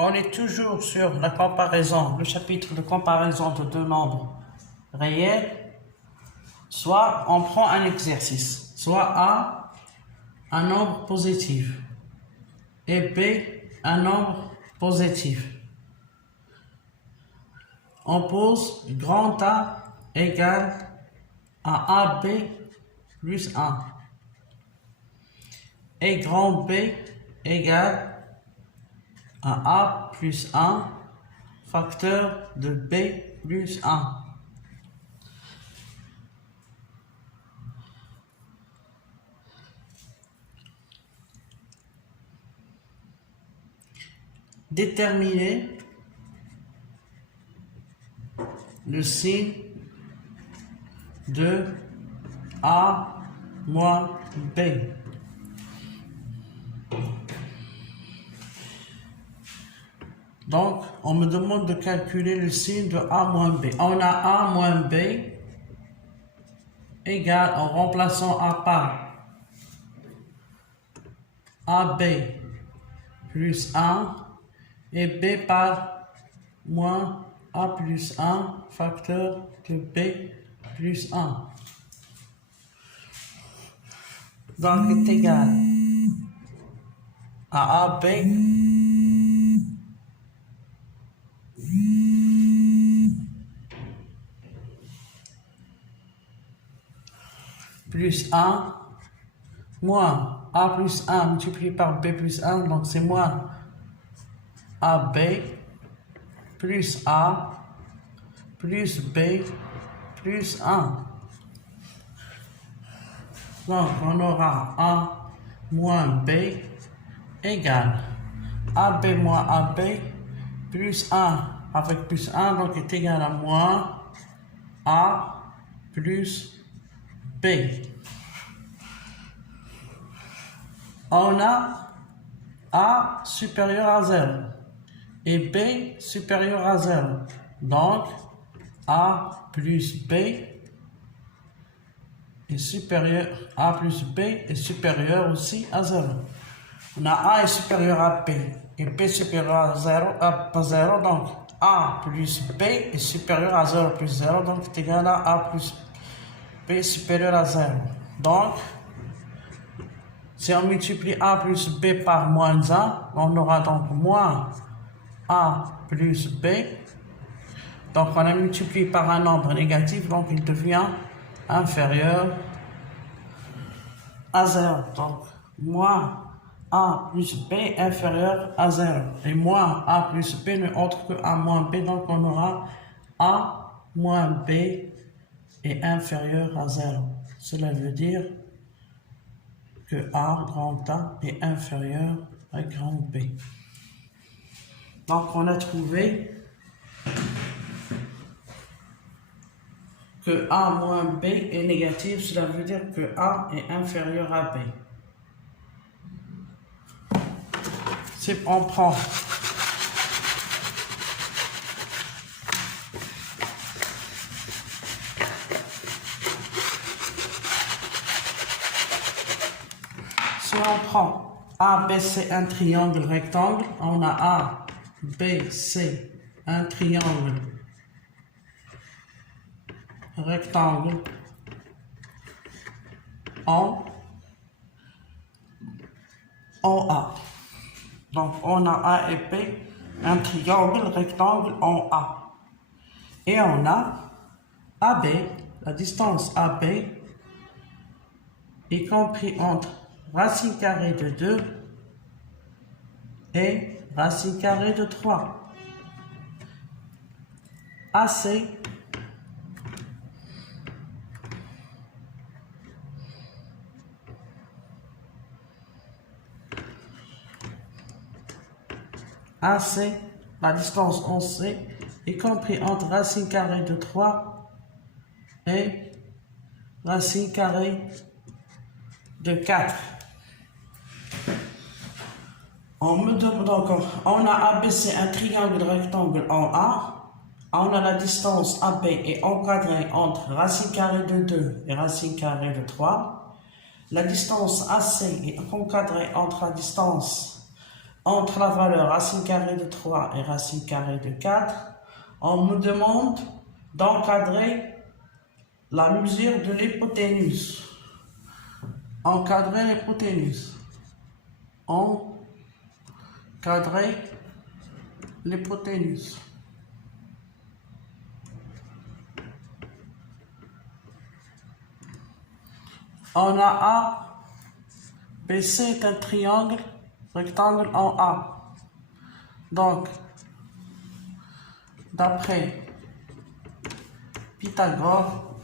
On est toujours sur la comparaison, le chapitre de comparaison de deux nombres réels. Soit on prend un exercice, soit A, un nombre positif, et B, un nombre positif. On pose grand A égale à AB plus 1 et grand B égale à A plus 1 facteur de B plus 1. Déterminer le signe de A moins B. Donc, on me demande de calculer le signe de A moins B. On a A moins B égale, en remplaçant A par AB plus 1 et B par moins A plus 1 facteur de B plus 1. Donc, est égal à AB plus 1 moins A plus 1 multiplié par B plus 1, donc c'est moins AB plus A plus B plus 1. Donc on aura A moins B égale AB moins AB plus 1 avec plus 1, donc est égal à moins A plus B. On a A supérieur à 0 et B supérieur à 0. Donc, A plus B est supérieur, A plus B est supérieur aussi à 0. On a A est supérieur à B et B supérieur à 0, donc A plus B est supérieur à 0 plus 0, donc c'est égal à A plus B supérieur à 0. Donc, si on multiplie A plus B par moins 1, on aura donc moins A plus B. Donc on a multiplié par un nombre négatif, donc il devient inférieur à 0. Donc moins A plus B inférieur à 0. Et moins A plus B n'est autre que A moins B, donc on aura A moins B est inférieur à 0. Cela veut dire que A, grand A, est inférieur à grand B. Donc, on a trouvé que A moins B est négatif, cela veut dire que A est inférieur à B. Si on prend ABC un triangle rectangle, on a ABC un triangle rectangle en A. Donc on a A et B, un triangle rectangle en A. Et on a AB, la distance AB est comprise entre racine carrée de 2 et racine carrée de 3. AC la distance en C est comprise entre racine carrée de 3 et racine carrée de 4. On me demande encore, on a ABC un triangle rectangle en A, on a la distance AB est encadrée entre racine carrée de 2 et racine carrée de 3. La distance AC est encadrée entre entre la valeur racine carrée de 3 et racine carrée de 4, on me demande d'encadrer la mesure de l'hypoténuse. Encadrer l'hypoténuse. Encadrer l'hypoténuse. On a A, BC est un triangle rectangle en A. Donc, d'après Pythagore,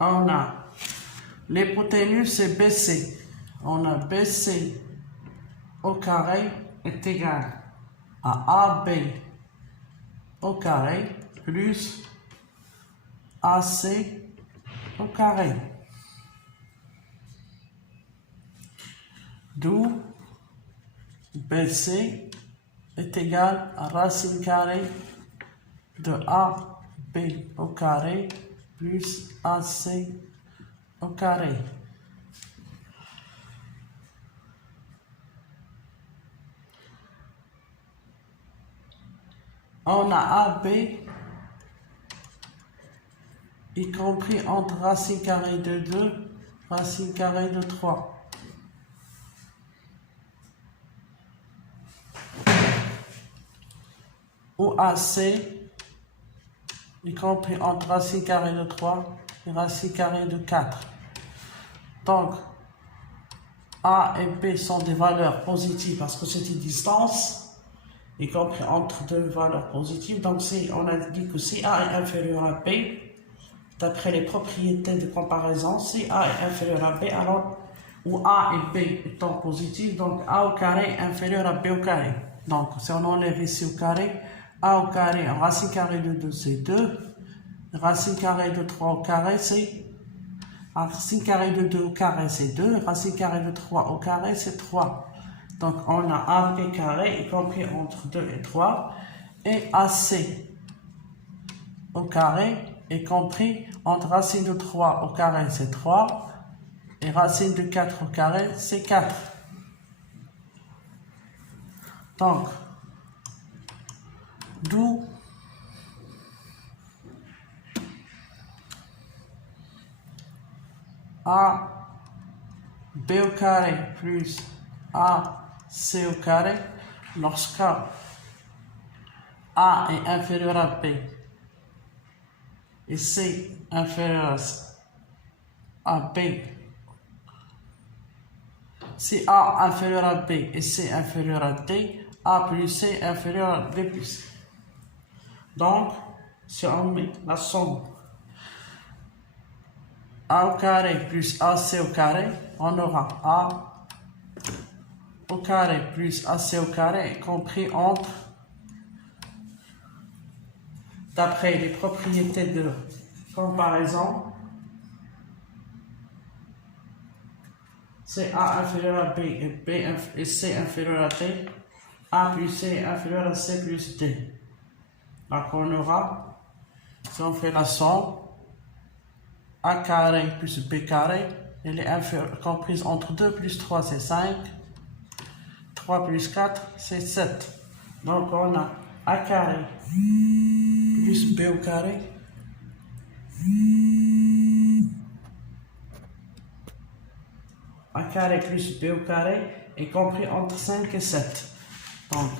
on a l'hypoténuse c'est BC. On a BC au carré est égal à AB au carré plus AC au carré. D'où BC est égal à racine carrée de AB au carré plus AC au carré. On a AB y compris entre racine carrée de 2, racine carrée de 3. Ou AC y compris entre racine carrée de 3 et racine carrée de 4. Donc, A et B sont des valeurs positives parce que c'est une distance, y compris entre deux valeurs positives. Donc, si on a dit que si A est inférieur à B, d'après les propriétés de comparaison, si A est inférieur à B, alors où A et B étant positifs, donc A au carré est inférieur à B au carré. Donc, si on enlève ici au carré, A au carré, racine carrée de 2, c'est 2. Racine carrée de 3 au carré, c'est... Racine carrée de 2 au carré, c'est 2. Racine carrée de 3 au carré, c'est 3. Donc, on a AB carré, y compris entre 2 et 3. Et AC au carré, y compris entre racine de 3 au carré, c'est 3. Et racine de 4 au carré, c'est 4. Donc, d'où A, B au carré plus A, C au carré, lorsque A est inférieur à B et C inférieur à B, si A inférieur à B et C inférieur à D, A plus C inférieur à D plus C. Donc, si on met la somme A au carré plus AC au carré, on aura A au carré plus AC au carré, compris entre, d'après les propriétés de comparaison, c'est A inférieur à B et C inférieur à D, A plus C inférieur à C plus D. Donc on aura, si on fait la somme, A carré plus B carré, elle est comprise entre 2 plus 3, c'est 5. 3 plus 4, c'est 7. Donc on a A carré plus B au carré A carré plus B au carré est compris entre 5 et 7. Donc,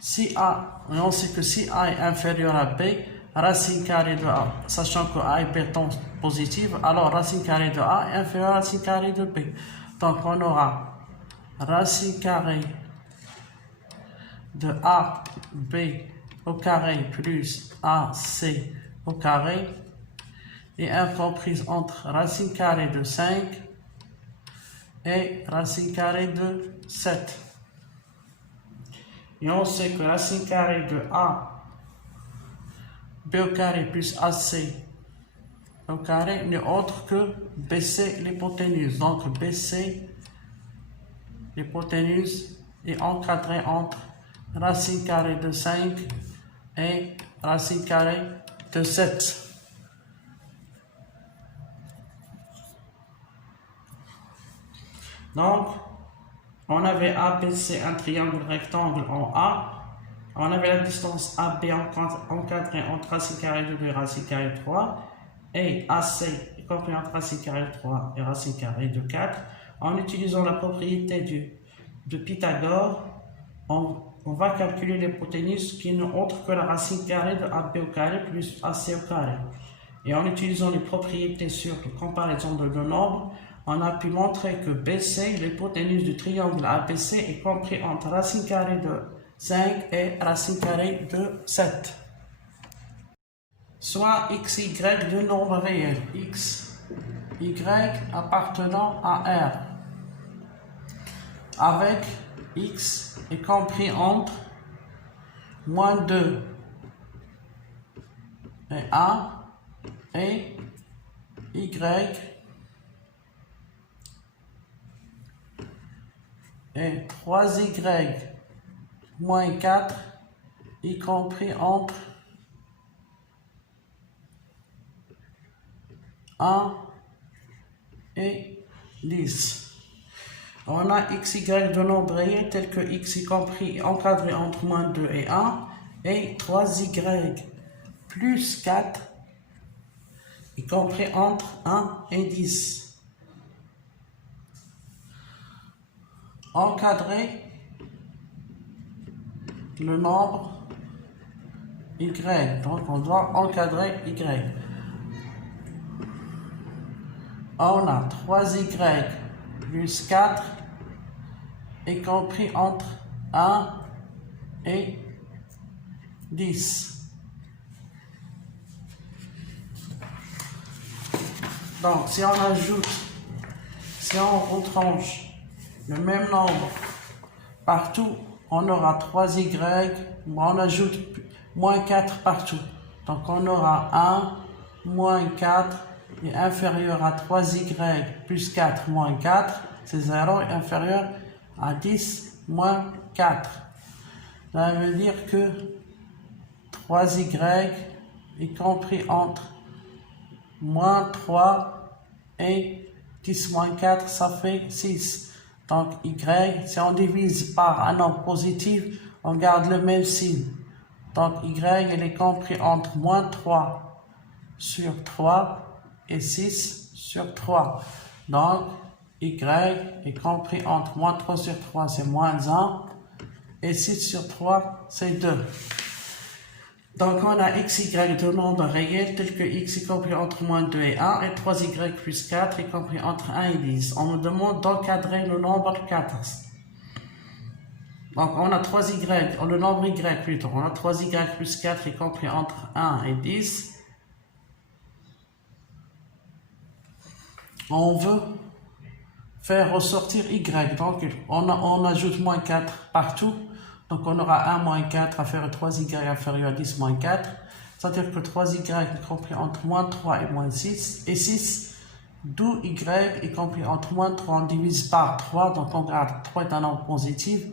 si A, on sait que si A est inférieur à B, racine carrée de A, sachant que A et B étant positives, alors racine carrée de A est inférieure à racine carrée de B. Donc, on aura racine carrée de A, B au carré plus AC au carré est incomprise entre racine carrée de 5 et racine carrée de 7. Et on sait que racine carrée de A, B au carré plus AC au carré n'est autre que BC l'hypoténuse. Donc BC l'hypoténuse est encadrée entre racine carrée de 5 et racine carrée de 7. Donc, on avait ABC, un triangle rectangle en A. On avait la distance AB encadrée entre racine carrée de 2 et racine carrée de 3. Et AC, y compris entre racine carrée de 3 et racine carrée de 4. En utilisant la propriété de Pythagore, on va calculer l'hypoténuse qui n'est autre que la racine carrée de AB au carré plus AC au carré. Et en utilisant les propriétés sur la comparaison de deux nombres, on a pu montrer que BC, l'hypoténuse du triangle ABC, est compris entre racine carrée de 5 et racine carrée de 7. Soit x, y, deux nombres réels, x, y appartenant à R, avec x est compris entre moins 2 et 1 et y et 3y moins 4 y compris entre 1 et 10. On a x, y de nombres réels tels que x y compris encadré entre moins 2 et 1 et 3y plus 4 y compris entre 1 et 10. Encadrer le nombre y, donc on doit encadrer y. On a 3y plus 4 y compris entre 1 et 10. Donc si on retranche le même nombre partout, on aura 3y, on ajoute moins 4 partout. Donc on aura 1, moins 4 est inférieur à 3y plus 4 moins 4, c'est 0 est inférieur à 10 moins 4. Ça veut dire que 3y est compris entre moins 3 et 10 moins 4, ça fait 6. Donc y, si on divise par un nombre positif, on garde le même signe. Donc y, il est compris entre moins 3 sur 3 et 6 sur 3. Donc y est compris entre moins 3 sur 3, c'est moins 1, et 6 sur 3, c'est 2. Donc on a x, y de nombres réels tels que x est compris entre moins 2 et 1 et 3y plus 4 est compris entre 1 et 10. On nous demande d'encadrer le nombre 4. Donc on a 3y, le nombre y plutôt, on a 3y plus 4 est compris entre 1 et 10. On veut faire ressortir y, donc on ajoute moins 4 partout. Donc on aura 1 moins 4 inférieur à 3y inférieur à 10 moins 4. C'est-à-dire que 3y est compris entre moins 3 et moins 6. Et 6, d'où y est compris entre moins 3. On divise par 3, donc on garde 3 est un nombre positif.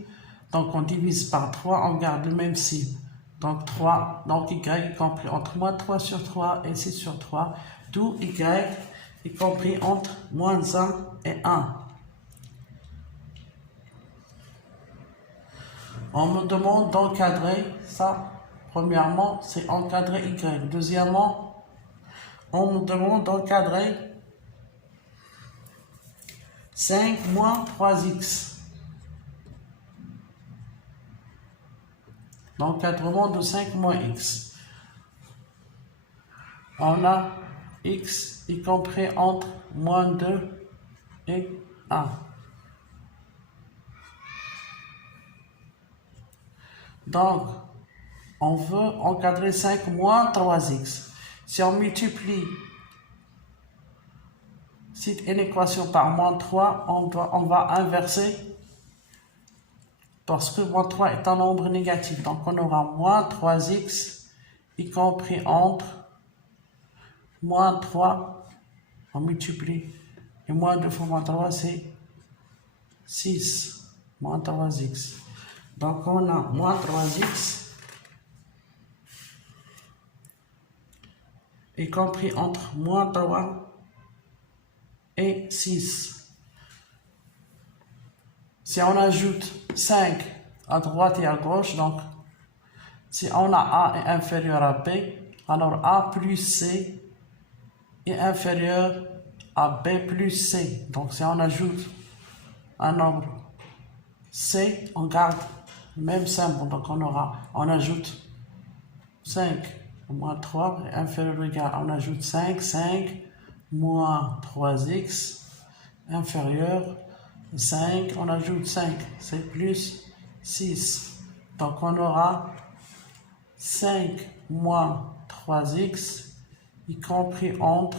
Donc on divise par 3, on garde le même signe. Donc 3, donc y est compris entre moins 3 sur 3 et 6 sur 3. D'où y est compris entre moins 1 et 1. On me demande d'encadrer ça. Premièrement, c'est encadrer y. Deuxièmement, on me demande d'encadrer 5 moins 3x. L'encadrement de 5 moins x. On a x y compris entre moins 2 et 1. Donc, on veut encadrer 5 moins 3x. Si on multiplie cette équation par moins 3, on va inverser parce que moins 3 est un nombre négatif. Donc, on aura moins 3x y compris entre moins 3, on multiplie. Et moins 2 fois moins 3, c'est 6. Moins 3x. Donc, on a moins 3x est compris entre moins 3 et 6. Si on ajoute 5 à droite et à gauche, donc si on a A est inférieur à B, alors A plus C est inférieur à B plus C. Donc si on ajoute un nombre C, on garde le même symbole. Donc on ajoute 5 moins 3 est inférieur ou égal. On ajoute 5 moins 3x inférieur 5, on ajoute 5, c'est plus 6. Donc on aura 5 moins 3x, y compris entre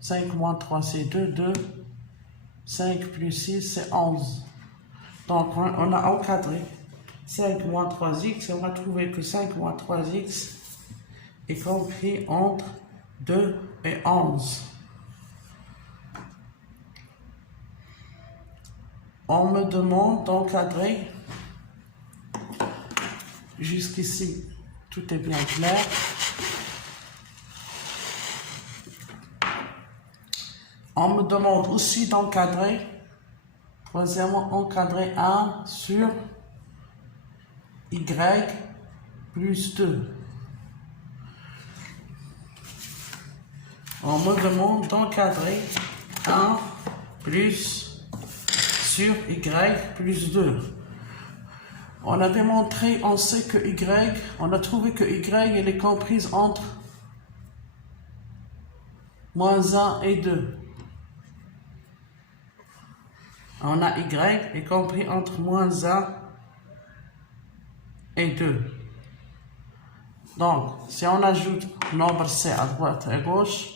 5 moins 3 c'est 2, 5 plus 6 c'est 11. Donc on a encadré 5 moins 3x et on va trouver que 5 moins 3x est compris entre 2 et 11. On me demande d'encadrer. Jusqu'ici, tout est bien clair. On me demande aussi d'encadrer. Troisièmement, encadrer 1 sur y plus 2. On me demande d'encadrer 1 plus sur y plus 2. On a démontré, on sait que y, on a trouvé que y elle est comprise entre moins 1 et 2. On a y est compris entre moins 1 et 2. Donc, si on ajoute nombre C à droite et à gauche,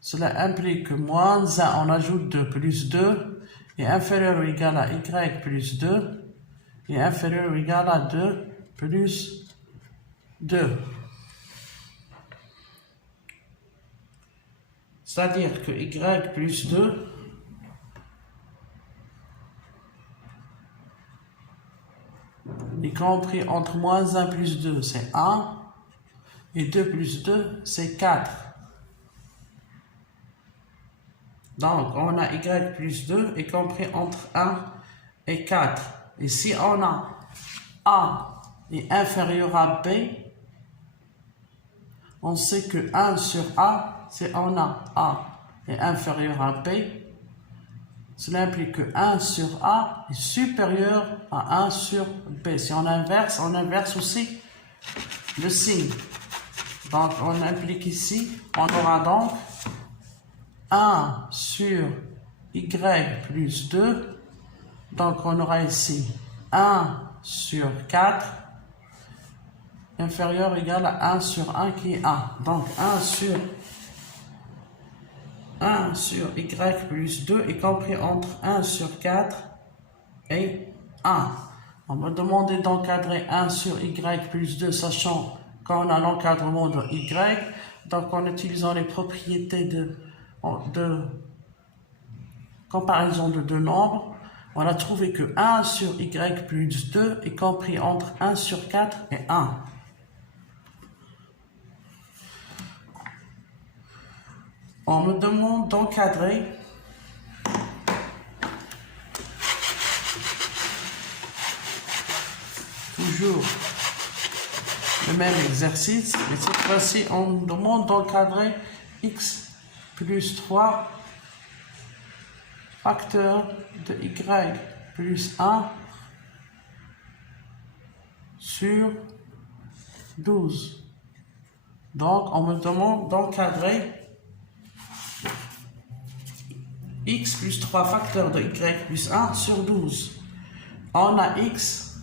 cela implique que moins 1, on ajoute 2 plus 2 est inférieur ou égal à y plus 2 est inférieur ou égal à 2 plus 2. C'est-à-dire que y plus 2 est compris entre moins 1 plus 2 c'est 1 et 2 plus 2 c'est 4. Donc, on a y plus 2 est compris entre 1 et 4. Et si on a A est inférieur à B, on sait que 1 sur A, c'est on a A est inférieur à B. Cela implique que 1 sur A est supérieur à 1 sur B. Si on inverse aussi le signe. Donc, on implique ici, on aura donc 1 sur y plus 2, donc on aura ici 1 sur 4 inférieur ou égal à 1 sur 1 qui est 1. Donc 1 sur y plus 2 est compris entre 1 sur 4 et 1. On me demandait d'encadrer 1 sur y plus 2, sachant qu'on a l'encadrement de y, donc en utilisant les propriétés de comparaison de deux nombres, on a trouvé que 1 sur y plus 2 est compris entre 1 sur 4 et 1. On me demande d'encadrer toujours le même exercice, mais cette fois-ci on me demande d'encadrer x plus 3 facteur de y plus 1 sur 12. Donc, on me demande d'encadrer x plus 3 facteur de y plus 1 sur 12. On a x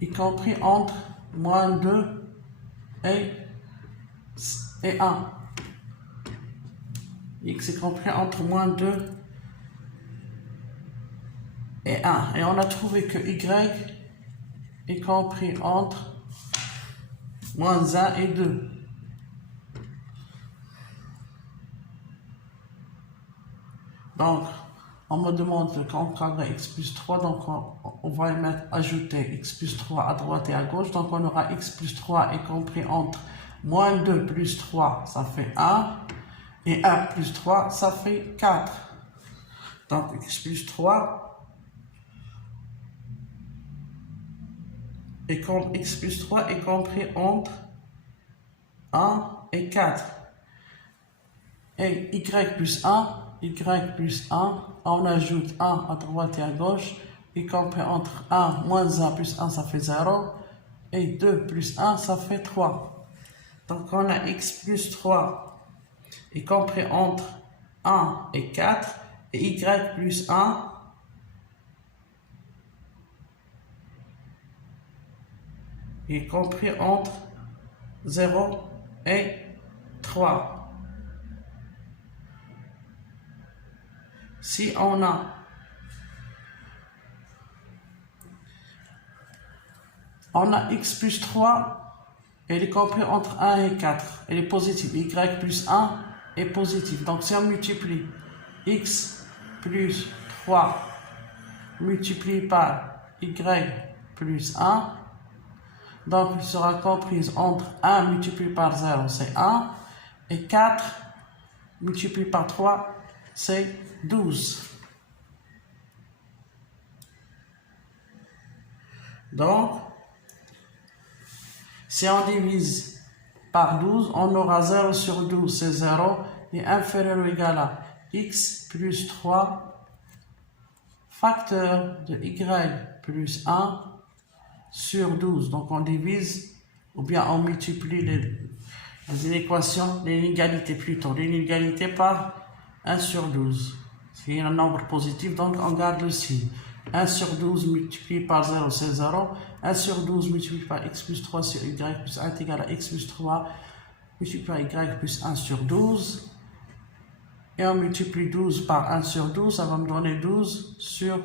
y compris entre moins 2 et 1. X est compris entre moins 2 et 1. Et on a trouvé que y est compris entre moins 1 et 2. Donc, on me demande de encadrer x plus 3, donc on va ajouter x plus 3 à droite et à gauche. Donc, on aura x plus 3 est compris entre Moins 2 plus 3, ça fait 1. Et 1 plus 3, ça fait 4. Donc, x plus 3. Et comme x plus 3 est compris entre 1 et 4. Et y plus 1, on ajoute 1 à droite et à gauche, y compris entre 1 moins 1 plus 1, ça fait 0. Et 2 plus 1, ça fait 3. Donc, on a x plus 3, y compris entre 1 et 4, et y plus 1, y compris entre 0 et 3. Si on a x plus 3, elle est comprise entre 1 et 4, elle est positive. Y plus 1 est positif. Donc si on multiplie x plus 3 multiplié par y plus 1, donc il sera comprise entre 1 multiplié par 0, c'est 1, et 4 multiplié par 3, c'est 12. Donc, si on divise par 12, on aura 0 sur 12, c'est 0, et inférieur ou égal à x plus 3 facteur de y plus 1 sur 12. Donc, on divise, ou bien on multiplie les inéquations, les inégalités plutôt, l'inégalité par 1 sur 12. C'est un nombre positif, donc on garde le signe. 1 sur 12 multiplié par 0, c'est 0. 1 sur 12 multiplié par x plus 3 sur y plus 1 est égal à x plus 3 multiplié par y plus 1 sur 12. Et on multiplie 12 par 1 sur 12, ça va me donner 12 sur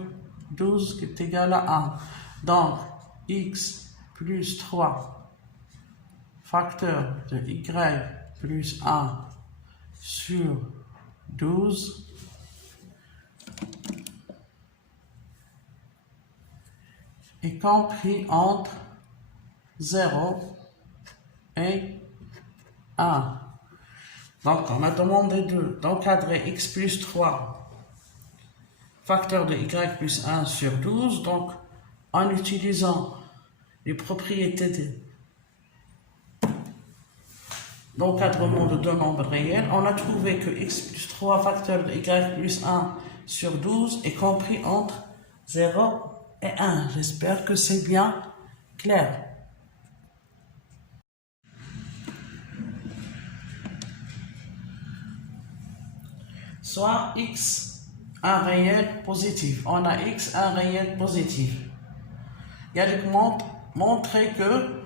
12 qui est égal à 1. Donc, x plus 3 facteur de y plus 1 sur 12 est compris entre 0 et 1. Donc, on a demandé d'encadrer x plus 3 facteur de y plus 1 sur 12. Donc, en utilisant les propriétés d'encadrement de deux nombres réels, on a trouvé que x plus 3 facteur de y plus 1 sur 12 est compris entre 0 et 1. J'espère que c'est bien clair. Soit x un réel positif. On a x un réel positif. Il y a donc montrer que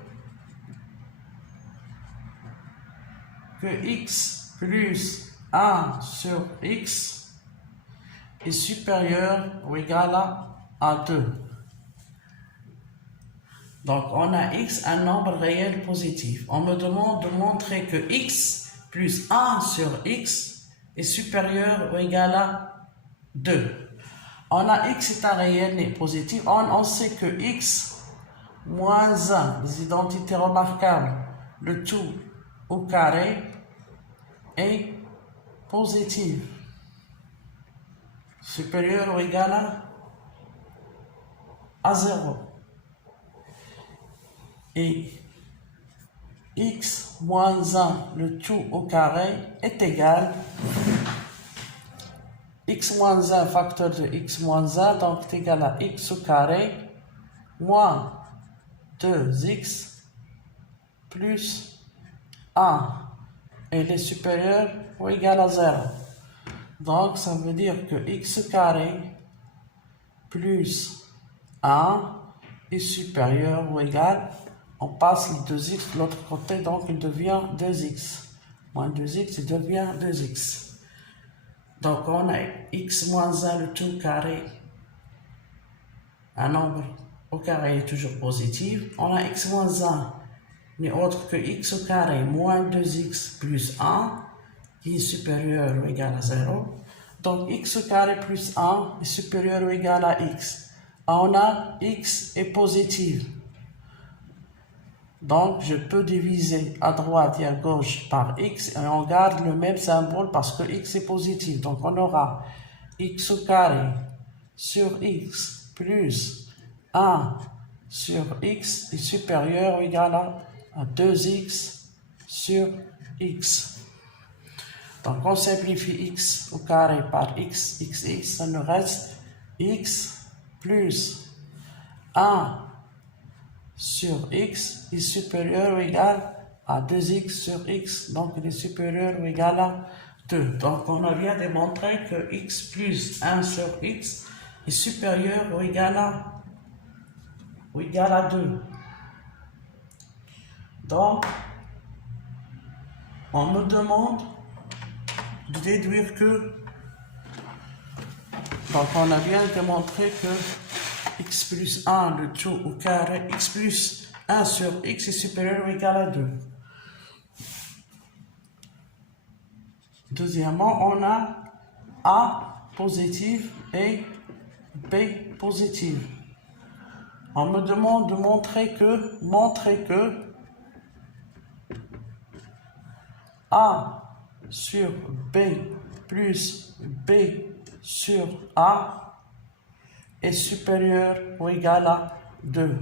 x plus 1 sur x est supérieur ou égal à 2. Donc, on a x un nombre réel positif. On me demande de montrer que x plus 1 sur x est supérieur ou égal à 2. On a x est un réel positif. On sait que x moins 1, les identités remarquables, le tout au carré est positif. Supérieur ou égal à 0. Et x moins 1, le tout au carré, est égal x moins 1 facteur de x moins 1, donc est égal à x au carré moins 2x plus 1. Et il est supérieur ou égal à 0. Donc ça veut dire que x au carré plus 1 est supérieur ou égal, on passe le 2x de l'autre côté, donc il devient 2x. Moins 2x, il devient 2x. Donc on a x moins 1 le tout carré, un nombre au carré est toujours positif. On a x moins 1 n'est autre que x au carré moins 2x plus 1 qui est supérieur ou égal à 0. Donc x au carré plus 1 est supérieur ou égal à x. On a x est positif. Donc, je peux diviser à droite et à gauche par x et on garde le même symbole parce que x est positif. Donc, on aura x au carré sur x plus 1 sur x est supérieur ou égal à 2x sur x. Donc, on simplifie x au carré par x, ça nous reste x plus 1 sur x est supérieur ou égal à 2x sur x, donc il est supérieur ou égal à 2. Donc, on a bien démontré que x plus 1 sur x est supérieur ou égal à 2. Donc, on me demande de déduire que, donc on a bien démontré que x plus 1, le tout au carré, x plus 1 sur x est supérieur ou égal à 2. Deuxièmement, on a a positive et b positive. On me demande de montrer que a sur b plus b sur a est supérieur ou égal à 2.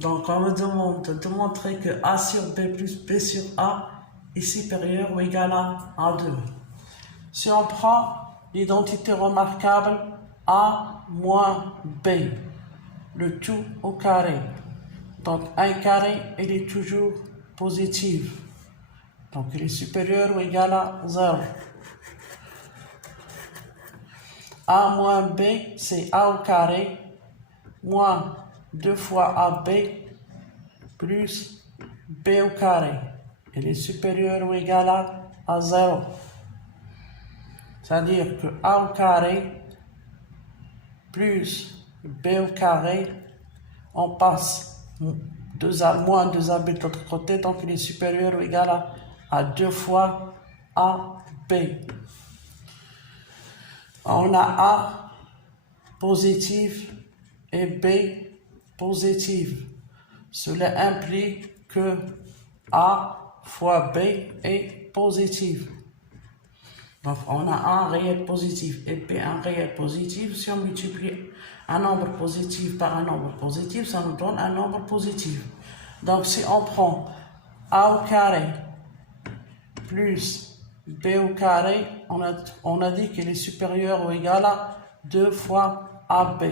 Donc, on me demande de montrer que a sur b plus b sur a est supérieur ou égal à 2. Si on prend l'identité remarquable a moins b, le tout au carré. Donc, 1 carré, il est toujours positif. Donc, il est supérieur ou égal à 0. A moins B, c'est A au carré, moins 2 fois AB, plus B au carré. Il est supérieur ou égal à 0. C'est-à-dire que A au carré, plus B au carré, on passe moins 2AB de l'autre côté, donc il est supérieur ou égal à 2 fois AB. On a A positif et B positif. Cela implique que A fois B est positif. Donc, on a un réel positif et B un réel positif. Si on multiplie un nombre positif par un nombre positif, ça nous donne un nombre positif. Donc, si on prend A au carré plus B au carré, on a dit qu'il est supérieur ou égal à 2 fois AB.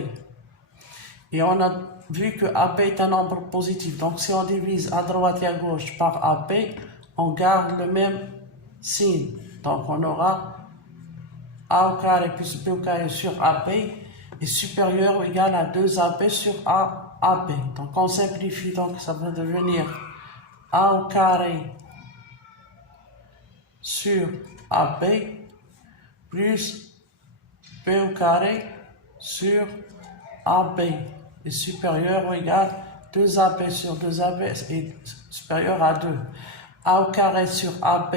Et on a vu que AB est un nombre positif. Donc, si on divise à droite et à gauche par AB, on garde le même signe. Donc, on aura A au carré plus B au carré sur AB est supérieur ou égal à 2AB sur AB. Donc, on simplifie. Donc, ça va devenir A au carré sur AB plus B au carré sur AB est supérieur ou égal à 2AB sur 2AB est supérieur à 2. A au carré sur AB,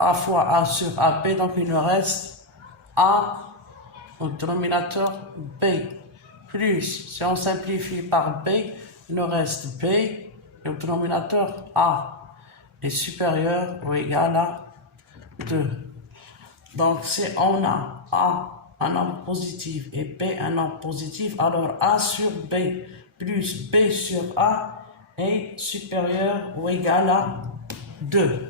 A fois A sur AB, donc il nous reste A au dénominateur B, plus, si on simplifie par B, il nous reste B et au dénominateur A est supérieur ou égal à 2. Donc, si on a A un nombre positif et B un nombre positif, alors A sur B plus B sur A est supérieur ou égal à 2.